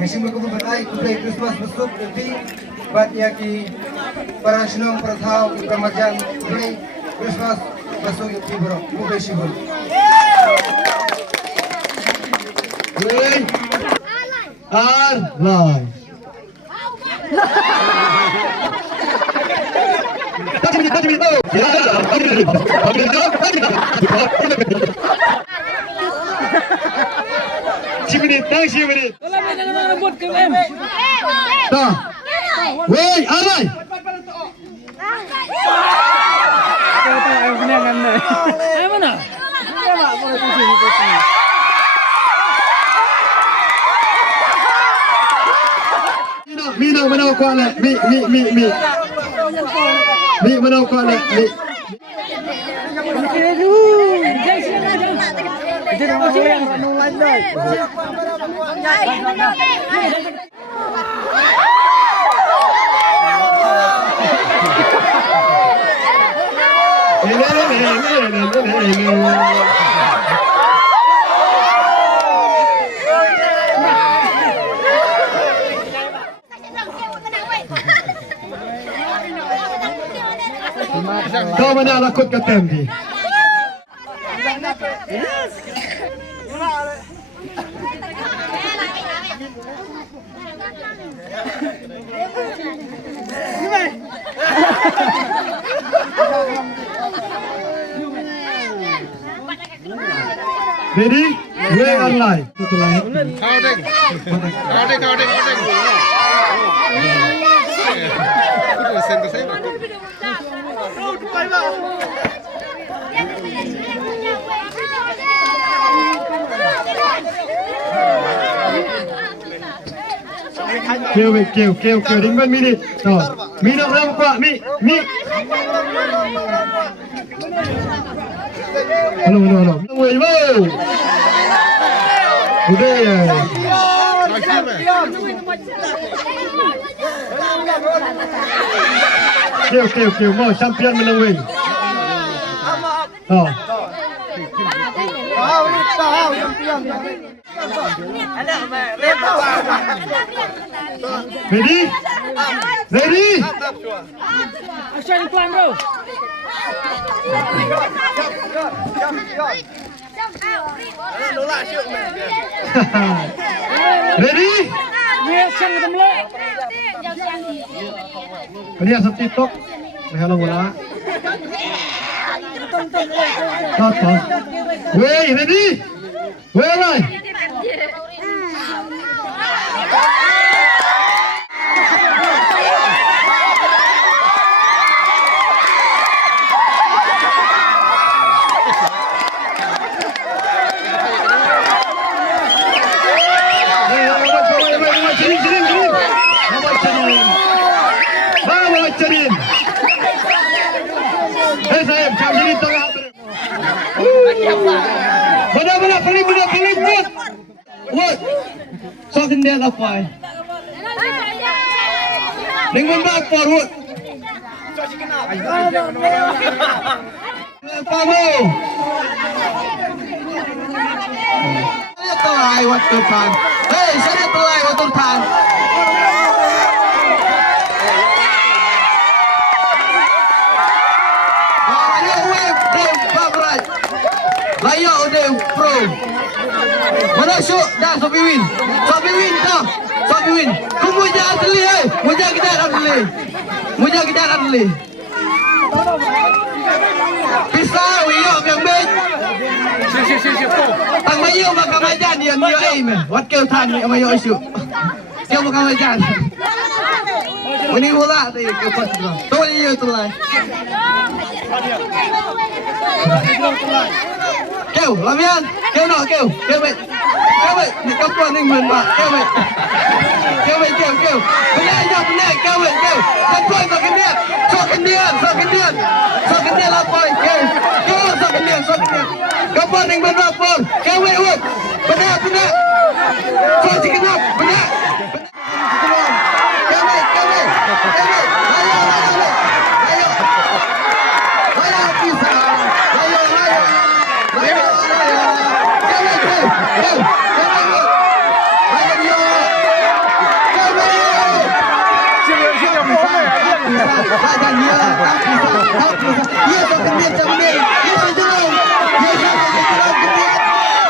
Mesin berkumpul kuplai Christmas besuk lebih bat yaki para senang perthau di permajan kuplai Christmas besuk lebih bro kuplai sibuk. Alai. Cimenit, cimenit. Dah. Woi, alai. Mana? Mina mana kau nak? Mi. Mi mana kau nak? Mi. Kau mana lakut ke tembi? Ready? Way online. Counting. Kêu đính bên mi đi. Rồi, mi đâu đâu qua, mi. Hello. Người vô. Udah. Kêu mau champion menang win. Oh. Ready? Action plan, bro. Ready? Reaction kita mulai. Ini asap TikTok. Hello bola. Tos. Wait, ready? Wait, right. Saya kami di tengah. Benar paling buat. What? Sokin dia apa? Dengan bak forward. Kamu. Saya telai waktu tan. Hei, saya telai waktu tan. Layak udah pro. Mana syuk dah Sofi win dah. Sofi win. Kumu jangan beli Muja kita dah beli. Pisau iyo yang baik. Tang mayo makamajan dia aim. Wat kêu than ni mayo isu. Kêu makamajan. Ini bola tu kêu pas tu. Tu iyo tu lah. Kêu Lamian, kêu vậy, ni cấp quan ninh mượn bạc, kêu vậy, kêu, bên này, kêu vậy, đánh quay vào cái điện, so cái điện là quay, kêu, so cái điện, cấp quan ninh mượn bạc, kêu vậy, bên này, so chỉ cái nắp, bên này. Badan dia tak bisa. Dia akan dia cambil. Dia sejelang. Dia sejelang kemudian.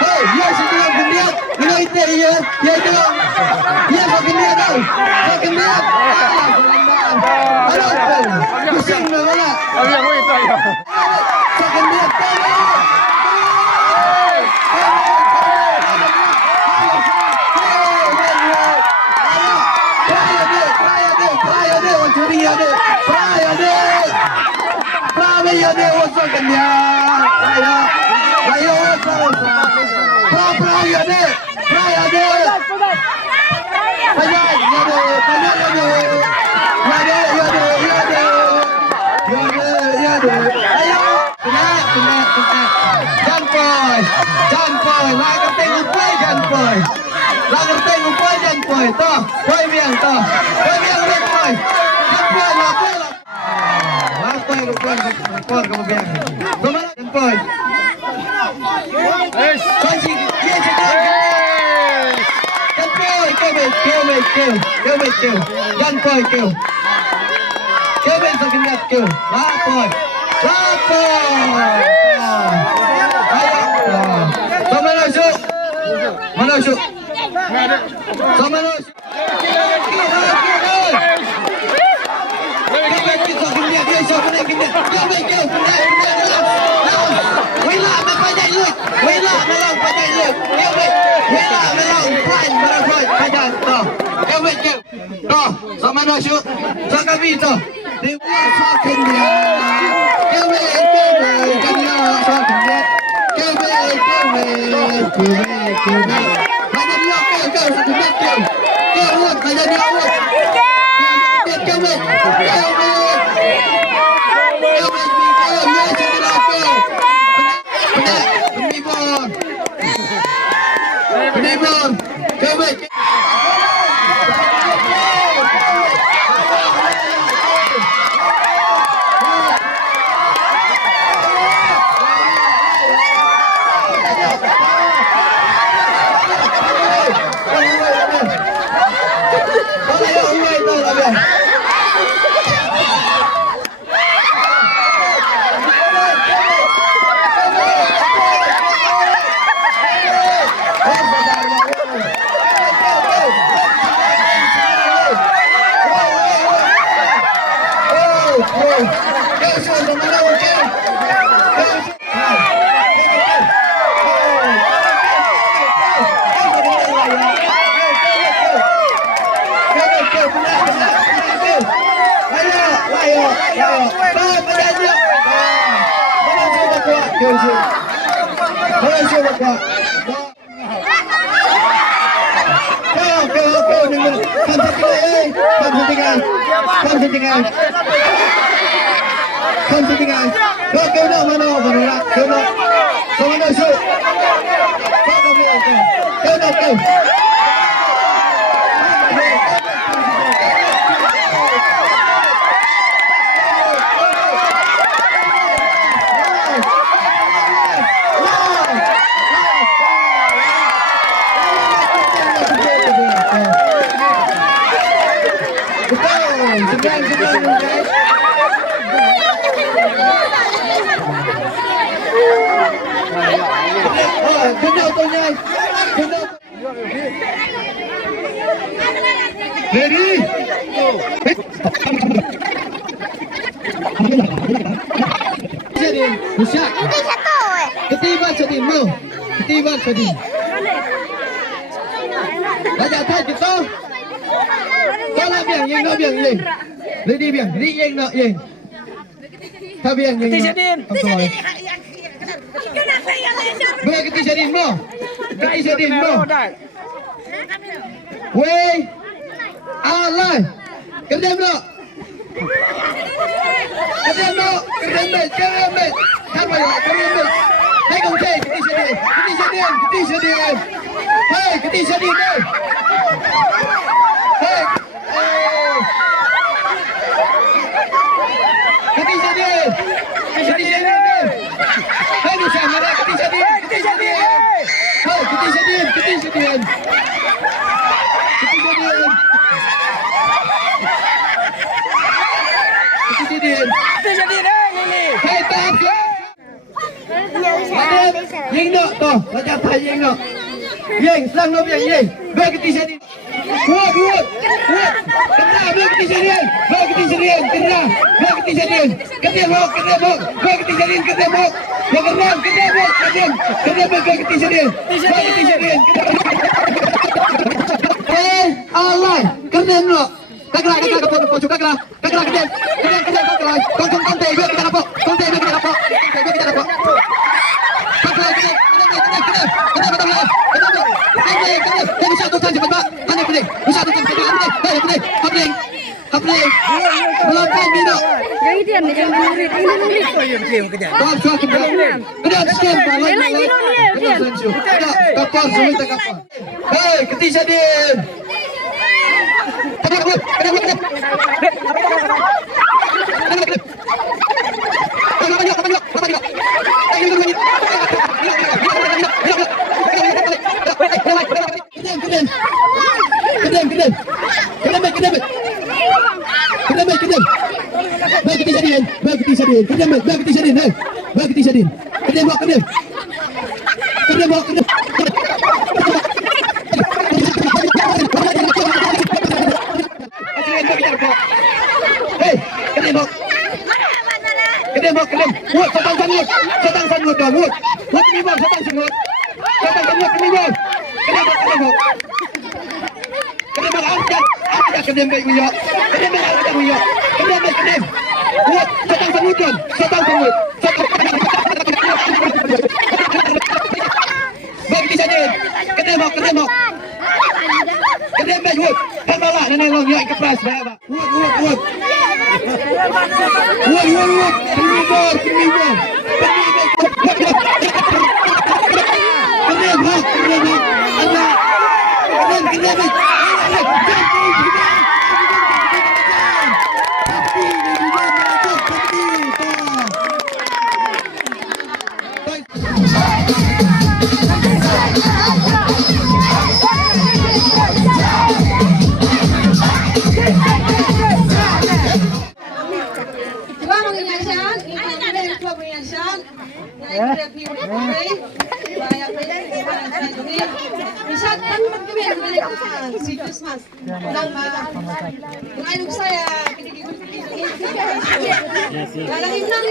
Hei, dia sejelang kemudian. Ini itu dia. Dia sejelang. Dia kemudian tahu. Kemudian. Aduh, pusing mana? Yang itu ya. Kemudian. Kevin sa kanyat kêu lapor Manusuk Ready? Bisa. Ketiban sedih mau. Ketiban sedih. Baca thay kita. Có làm biển nhưng nó biển gì? Lấy đi biển, đi yên nợ gì? Tha biển nhưng không rồi. Bây cái tí xe đi mua. Cái tí xe đi mua. Quay. À lại. Cái đêm nợ. Cái đêm nợ. Cái đêm mệt. Cái đêm mệt. Tham vào lại cái đêm mệt. Hãy cùng chơi cái tí xe đi. Cái tí xe đi. Cái tí xe đi. Hey, cái tí xe đi đây. Hey. Ketika dia, hey bisa mana ketika dia, hey ketika dia, Sidin. Hey, tak. Ying no to, macam apa ying no? Ying, selang no ying. Bagi tiga Sidin. Wood. Kena bagi tiga Sidin. Bagi tiga Sidin. Kena bagi tiga Sidin. Kena bok. Bagi tiga Sidin. Kena bok. Kena bagi tiga Sidin. Bagi tiga Sidin. Hey, alai. Kena no. Kakak, pojok kakak, kedem, konte, kita kapok, konte, kita kapok, bisa tuh cepat pak, tanya kedem, bisa tuh cepat, hapling, melompat Dino, Yang itu yang murid. bawa suara kedem, kapal, semua kapal, hei, ketisha Din. Kedem. Wood, setang sangut dong, Wood kemibang, setang sangut, kemibang. Kedem angkat, kedem baik Wiyok, kedem. Wood, setang sangut dong, bagi di sana, kedem. Kedem baik Wood, pembawa nenek long yang kepras, Wood. Kemibang. Si Christmas. Ngayon ko saya lalangin lang.